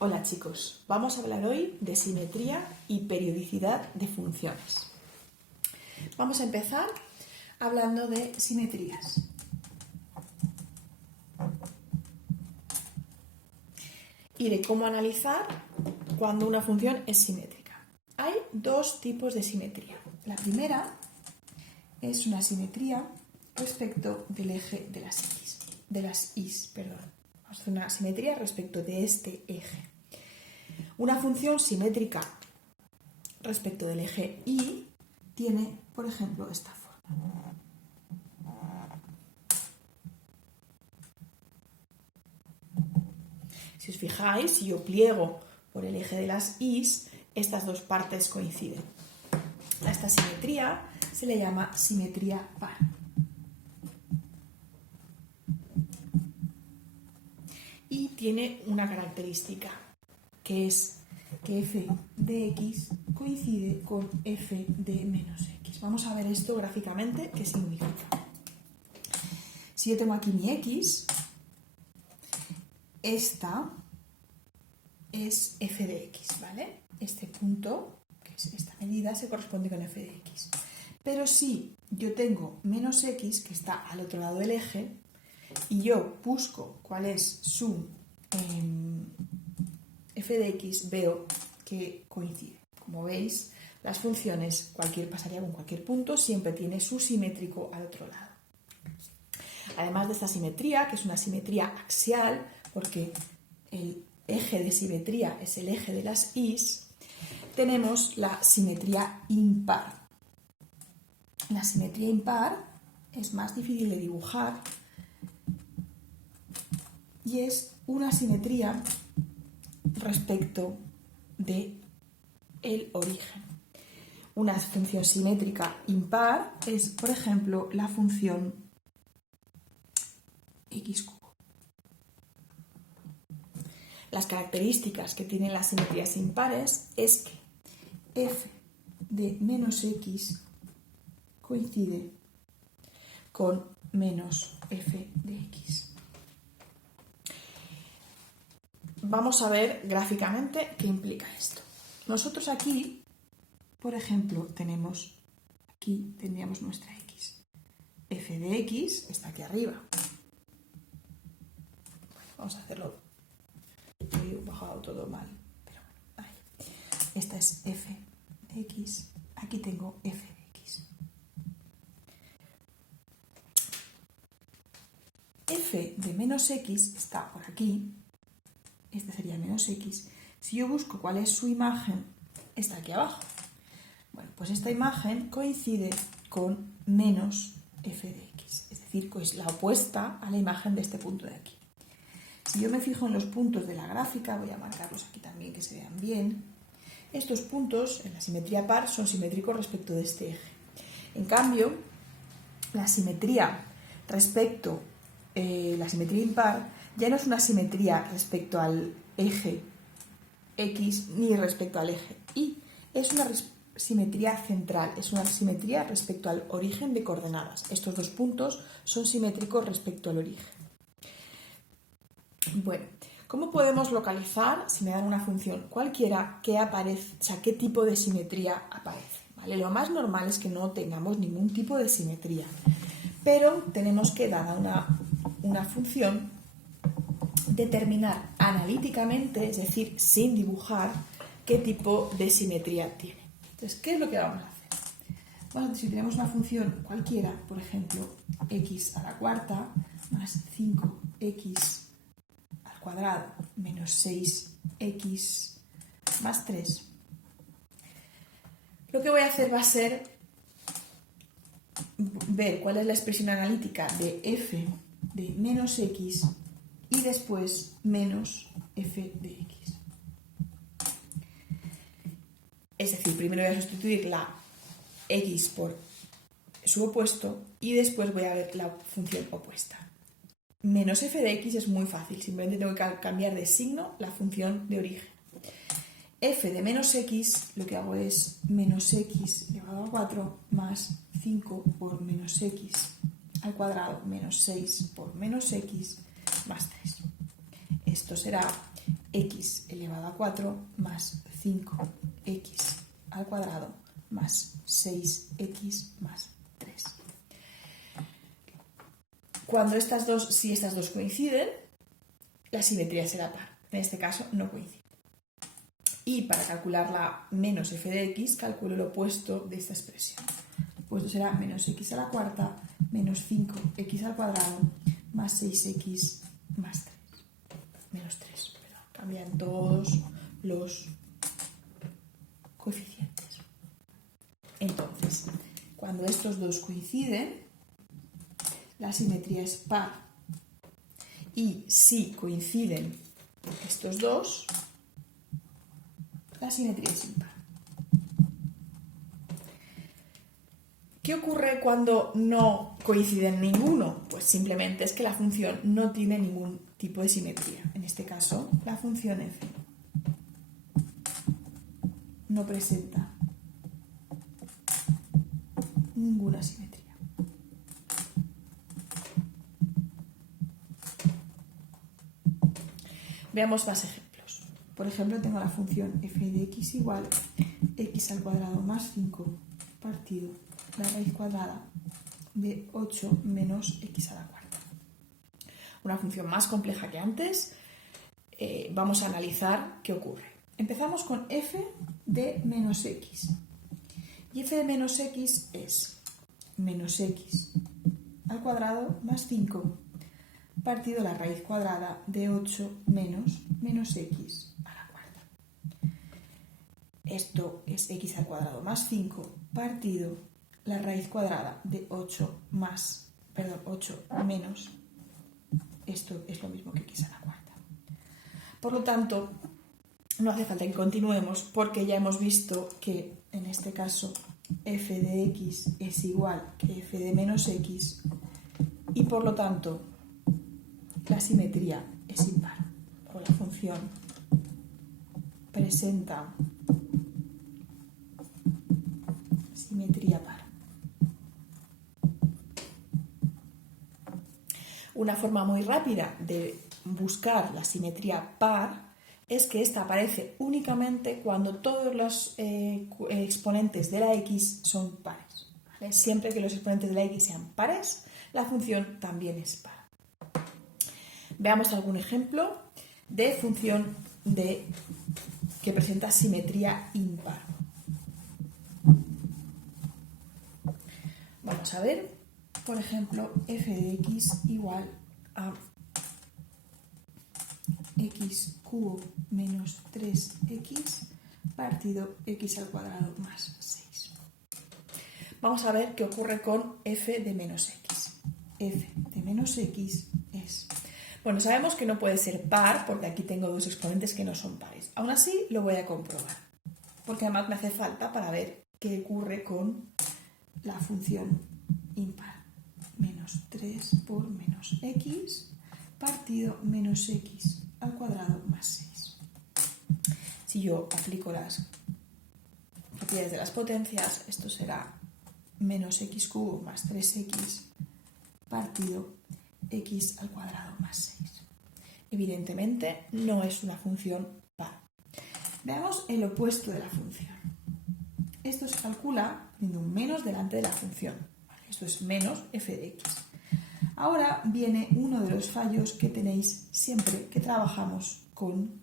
Hola chicos, vamos a hablar hoy de simetría y periodicidad de funciones. Vamos a empezar hablando de simetrías. Y de cómo analizar cuando una función es simétrica. Hay dos tipos de simetría. La primera es una simetría respecto del eje de las is. Vamos a hacer una simetría respecto de este eje. Una función simétrica respecto del eje y tiene, por ejemplo, esta forma. Si os fijáis, si yo pliego por el eje de las is, estas dos partes coinciden. A esta simetría se le llama simetría par. Y tiene una característica, que es que f de x coincide con f de menos x. Vamos a ver esto gráficamente, qué significa. Si yo tengo aquí mi x, esta es f de x, ¿vale? Este punto, que es esta medida, se corresponde con f de x. Pero si yo tengo menos x, que está al otro lado del eje, y yo busco cuál es su f de x, veo que coincide. Como veis, las funciones, pasaría con cualquier punto, siempre tiene su simétrico al otro lado. Además de esta simetría, que es una simetría axial, porque el eje de simetría es el eje de las is, tenemos la simetría impar. La simetría impar es más difícil de dibujar y es una simetría respecto de el origen. Una función simétrica impar es, por ejemplo, la función x cubo. Las características que tienen las simetrías impares es que f de menos x coincide con menos f de x. Vamos a ver gráficamente qué implica esto. Nosotros aquí, por ejemplo, tendríamos nuestra x. F de x está aquí arriba. Bueno, vamos a hacerlo. He bajado todo mal, pero bueno, ahí. Esta es f de x. Aquí tengo f de x. F de menos x está por aquí. Este sería menos x. Si yo busco cuál es su imagen, está aquí abajo. Bueno, pues esta imagen coincide con menos f de x, es decir, es la opuesta a la imagen de este punto de aquí. Si yo me fijo en los puntos de la gráfica, voy a marcarlos aquí también que se vean bien. Estos puntos en la simetría par son simétricos respecto de este eje. En cambio, la simetría impar ya no es una simetría respecto al eje x ni respecto al eje y, es una simetría central, es una simetría respecto al origen de coordenadas. Estos dos puntos son simétricos respecto al origen. Bueno, ¿cómo podemos localizar, si me dan una función cualquiera, qué tipo de simetría aparece? ¿Vale? Lo más normal es que no tengamos ningún tipo de simetría, pero tenemos que, dada una función, determinar analíticamente, es decir, sin dibujar, qué tipo de simetría tiene. Entonces, ¿qué es lo que vamos a hacer? Bueno, si tenemos una función cualquiera, por ejemplo, x a la cuarta más 5x al cuadrado menos 6x más 3, lo que voy a hacer va a ser ver cuál es la expresión analítica de f de menos x y después menos f de x. Es decir, primero voy a sustituir la x por su opuesto y después voy a ver la función opuesta. Menos f de x es muy fácil, simplemente tengo que cambiar de signo la función de origen. F de menos x, lo que hago es menos x elevado a 4 más 5 por menos x al cuadrado menos 6 por menos x más 3. Esto será x elevado a 4 más 5x al cuadrado más 6x más 3. Si estas dos coinciden, la simetría será par. En este caso no coincide. Y para calcular la menos f de x, calculo lo opuesto de esta expresión. Lo opuesto será menos x a la cuarta menos 5x al cuadrado más 6x más 3. Menos 3, perdón. Cambian todos los coeficientes. Entonces, cuando estos dos coinciden, la simetría es par. Y si coinciden estos dos, la simetría es impar. ¿Qué ocurre cuando no coinciden ninguno? Pues simplemente es que la función no tiene ningún tipo de simetría. En este caso, la función f no presenta ninguna simetría. Veamos más ejemplos. Por ejemplo, tengo la función f de x igual x al cuadrado más 5 partido la raíz cuadrada de 8 menos x a la cuarta. Una función más compleja que antes. Vamos a analizar qué ocurre. Empezamos con f de menos x. Y f de menos x es menos x al cuadrado más 5 partido la raíz cuadrada de 8 menos x a la cuarta. Esto es x al cuadrado más 5 partido la raíz cuadrada de 8 menos, esto es lo mismo que x a la cuarta. Por lo tanto, no hace falta que continuemos porque ya hemos visto que en este caso f de x es igual que f de menos x y por lo tanto la simetría es impar, o la función presenta simetría par. Una forma muy rápida de buscar la simetría par es que esta aparece únicamente cuando todos los exponentes de la x son pares. ¿Vale? Siempre que los exponentes de la x sean pares, la función también es par. Veamos algún ejemplo de función que presenta simetría impar. Vamos a ver, por ejemplo, f de x igual a x cubo menos 3x partido x al cuadrado más 6. Vamos a ver qué ocurre con f de menos x. F de menos x es... Bueno, sabemos que no puede ser par porque aquí tengo dos exponentes que no son pares. Aún así lo voy a comprobar, porque además me hace falta para ver qué ocurre con la función impar. Menos 3 por menos x partido menos x al cuadrado más 6. Si yo aplico las propiedades de las potencias, esto será menos x cubo más 3x partido x al cuadrado más 6. Evidentemente no es una función par. Veamos el opuesto de la función. Esto se calcula poniendo un menos delante de la función. Esto es menos f de x. Ahora viene uno de los fallos que tenéis siempre que trabajamos con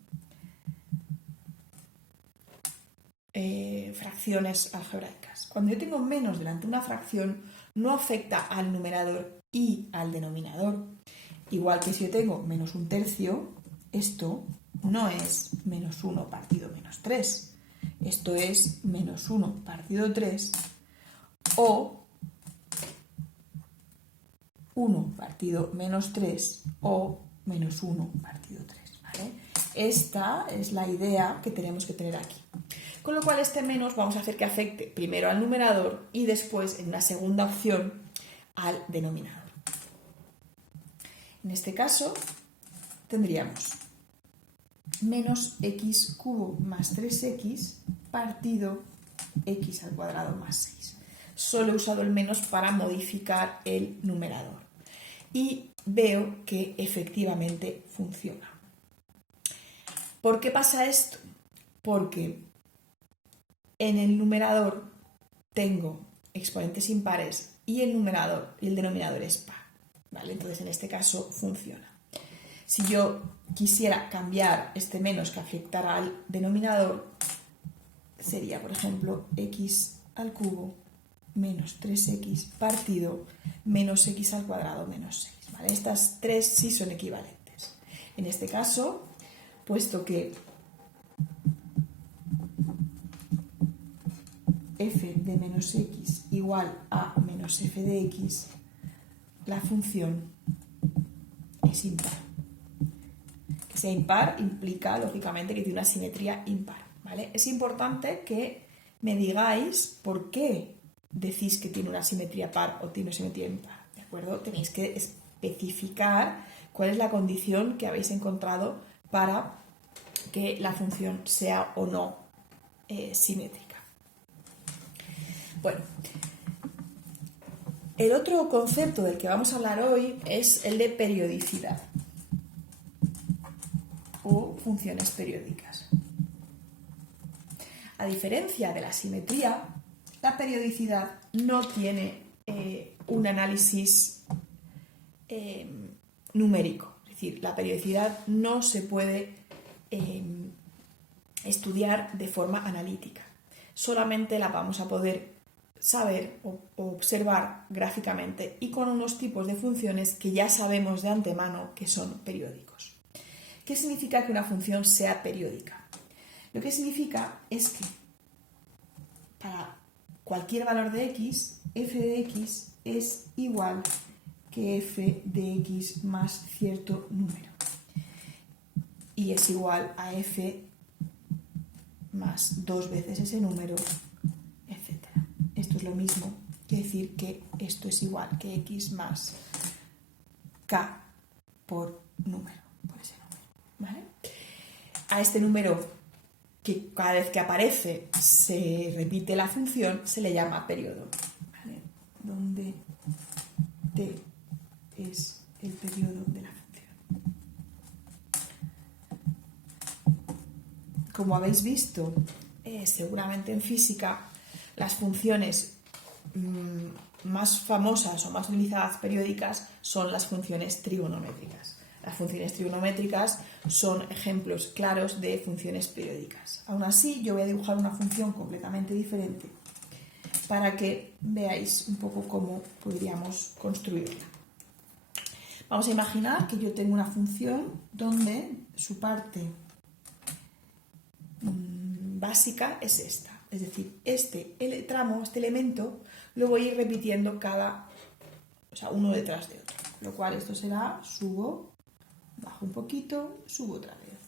fracciones algebraicas. Cuando yo tengo menos delante de una fracción, no afecta al numerador y al denominador. Igual que si yo tengo menos un tercio, esto no es menos 1 partido menos 3. Esto es menos 1 partido 3 o 1 partido menos 3 o menos 1 partido 3. ¿Vale? Esta es la idea que tenemos que tener aquí. Con lo cual este menos vamos a hacer que afecte primero al numerador y después, en una segunda opción, al denominador. En este caso tendríamos menos x cubo más 3x partido x al cuadrado más 6. Solo he usado el menos para modificar el numerador. Y veo que efectivamente funciona. ¿Por qué pasa esto? Porque en el numerador tengo exponentes impares y el denominador es par, ¿vale? Entonces en este caso funciona. Si yo quisiera cambiar este menos que afectara al denominador, sería, por ejemplo, x al cubo menos 3x partido menos x al cuadrado menos 6. ¿Vale? Estas tres sí son equivalentes. En este caso, puesto que f de menos x igual a menos f de x, la función es impar. Que sea impar implica, lógicamente, que tiene una simetría impar, ¿vale? Es importante que me digáis por qué decís que tiene una simetría par o tiene una simetría impar, ¿de acuerdo? Tenéis que especificar cuál es la condición que habéis encontrado para que la función sea o no simétrica. Bueno, el otro concepto del que vamos a hablar hoy es el de periodicidad o funciones periódicas. A diferencia de la simetría, la periodicidad no tiene un análisis numérico. Es decir, la periodicidad no se puede estudiar de forma analítica. Solamente la vamos a poder saber o observar gráficamente y con unos tipos de funciones que ya sabemos de antemano que son periódicos. ¿Qué significa que una función sea periódica? Lo que significa es que para cualquier valor de x, f de x es igual que f de x más cierto número. Y es igual a f más 2 veces ese número, etc. Esto es lo mismo que decir que esto es igual que x más k por número, por ese número, ¿vale? A este número, que cada vez que aparece se repite la función, se le llama periodo, ¿vale? Donde t es el periodo de la función. Como habéis visto, seguramente en física, las funciones más famosas o más utilizadas periódicas son las funciones trigonométricas. Las funciones trigonométricas son ejemplos claros de funciones periódicas. Aún así, yo voy a dibujar una función completamente diferente para que veáis un poco cómo podríamos construirla. Vamos a imaginar que yo tengo una función donde su parte básica es esta. Es decir, este elemento, lo voy a ir repitiendo uno detrás de otro. Lo cual esto será, subo, bajo un poquito, subo otra vez.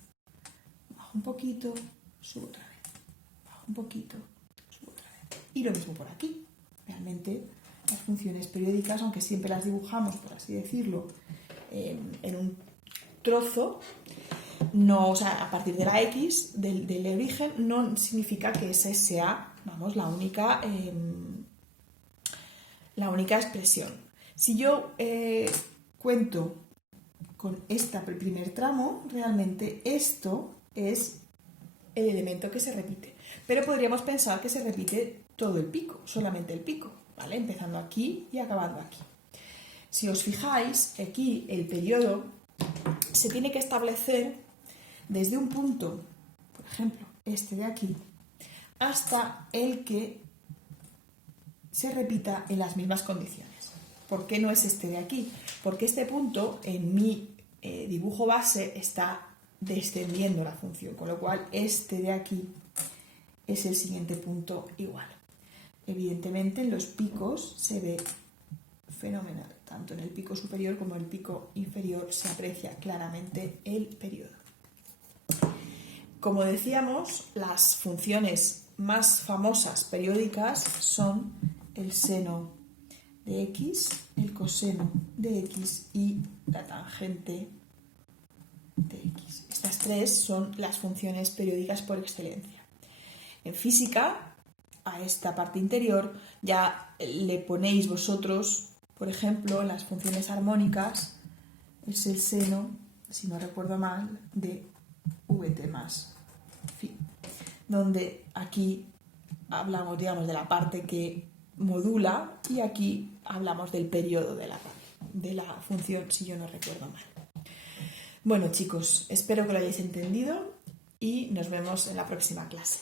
Bajo un poquito, subo otra vez. Bajo un poquito, subo otra vez. Y lo mismo por aquí. Realmente las funciones periódicas, aunque siempre las dibujamos, por así decirlo, en un trozo, no, o sea, a partir de la x, del origen, no significa que esa sea, la única expresión. Si yo cuento con este primer tramo, realmente esto es el elemento que se repite. Pero podríamos pensar que se repite todo el pico, solamente el pico, ¿vale? Empezando aquí y acabando aquí. Si os fijáis, aquí el periodo se tiene que establecer desde un punto, por ejemplo, este de aquí, hasta el que se repita en las mismas condiciones. ¿Por qué no es este de aquí? Porque este punto en mi dibujo base está descendiendo la función, con lo cual este de aquí es el siguiente punto igual. Evidentemente en los picos se ve fenomenal, tanto en el pico superior como en el pico inferior se aprecia claramente el periodo. Como decíamos, las funciones más famosas periódicas son el seno de x, el coseno de x y la tangente de x. Estas tres son las funciones periódicas por excelencia. En física, a esta parte interior ya le ponéis vosotros, por ejemplo, en las funciones armónicas, es el seno, si no recuerdo mal, de VT más phi, donde aquí hablamos, digamos, de la parte que modula y aquí hablamos del periodo de la función, si yo no recuerdo mal. Bueno, chicos, espero que lo hayáis entendido y nos vemos en la próxima clase.